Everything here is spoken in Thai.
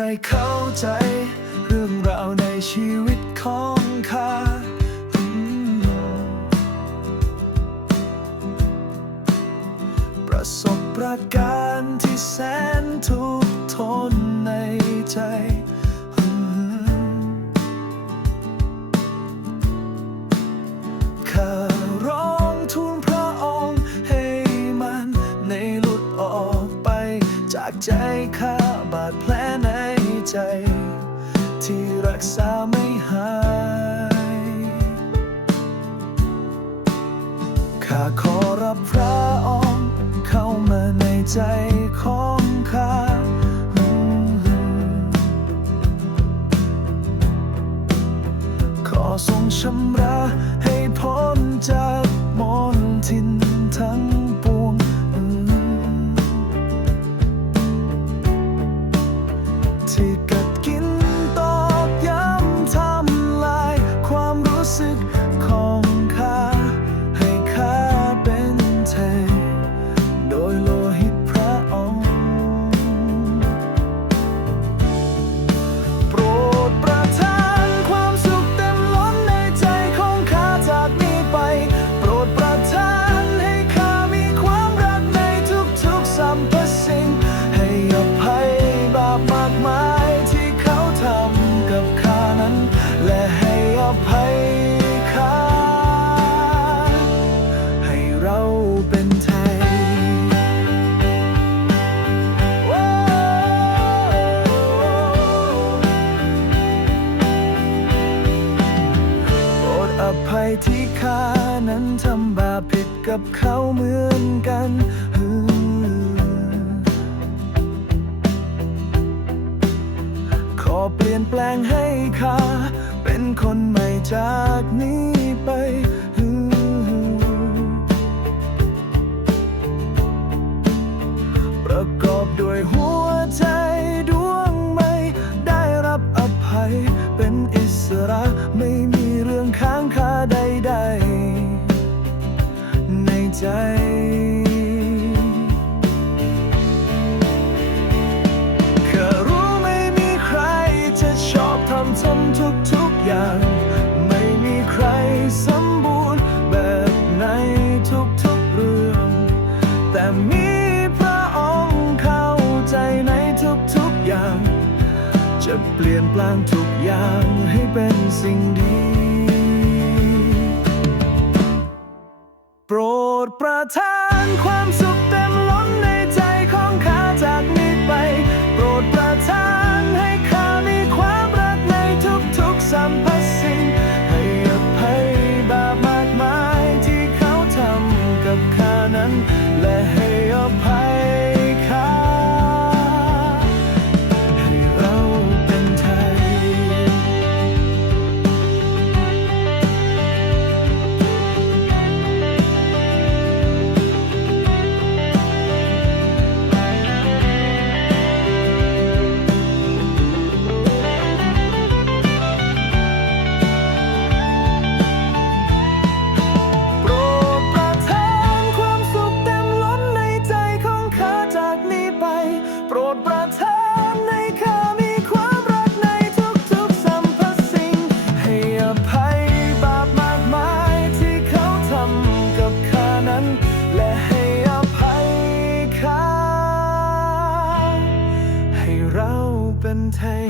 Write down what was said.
รเข้าใจ เรื่องราวในชีวิตของข้าประสบประการที่แสนทุกข์ทนในใจ ข้าร้องทูลพระองค์ให้มันในหลุดออกไป จากใจข้าบาดแผล ใจ ที่รักษาไม่ ที่กั ภัยข้าให้เราเป็นไทย โปรดอภัยที่ข้านั้นทำบาปผิดกับเขาเหมือนกัน เปลี่ยนแปลงให้ข้าเป็นคนใหม่จากนี้ไปประกอบด้วยหัวใจดวงใหม่ได้รับอภัย เป็นอิสระไม่มีเรื่องค้างคาใดๆ ในใจ เปลี่ยนแปลงทุกอย่างให้เป็นสิ่งดี โปรดประทานความสุขเต็มล้นในใจของข้าจากนี้ไป โปรดประทานให้ข้ามีความรักในทุกๆสรรพสิ่ง ให้อภัยบาปมากมายที่เขาทำกับข้านั้น และให้อภัย รดประทานในข้ามีความรักในทุกๆสรรพสิ่ง ให้อภัยบาปมากมายที่เขาทำกับข้านั้น และให้อภัยข้าให้เราเป็นไทย